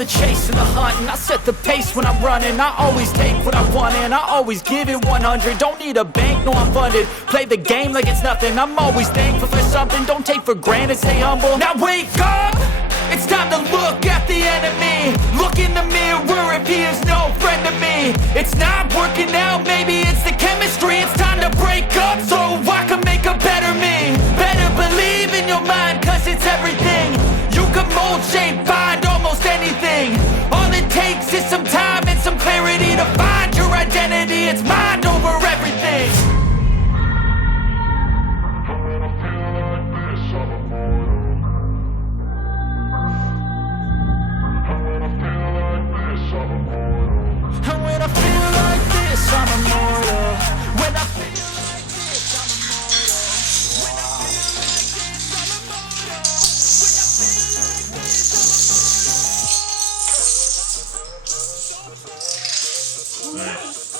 the chase and the hunt, and I set the pace when I'm running. I always take what I want and I always give it 100. Don't need a bank, no I'm funded. Play the game like it's nothing. I'm always thankful for something. Don't take for granted, stay humble. Now wake up! It's time to look at the enemy. Look in the mirror if he is no friend to me. It's not working out, maybe it's the chemistry. It's time to break up so I can make a better me. Better believe in your mind, cause it's everything. You can mold, shape, find almost anything. All it takes is some time and some clarity to find your identity. It's mind over everything. And when I feel like this, I'm immortal. When I feel like this, I'm immortal. When I feel like this, I'm immortal. When I feel like this,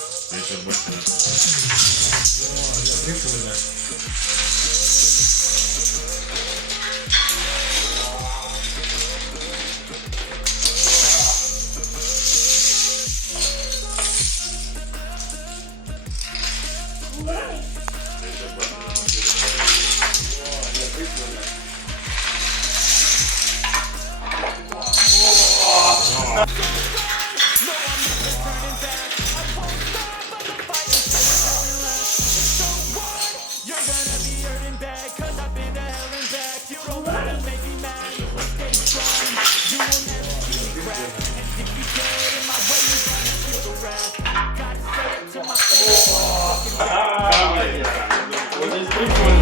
Вот здесь прикольно.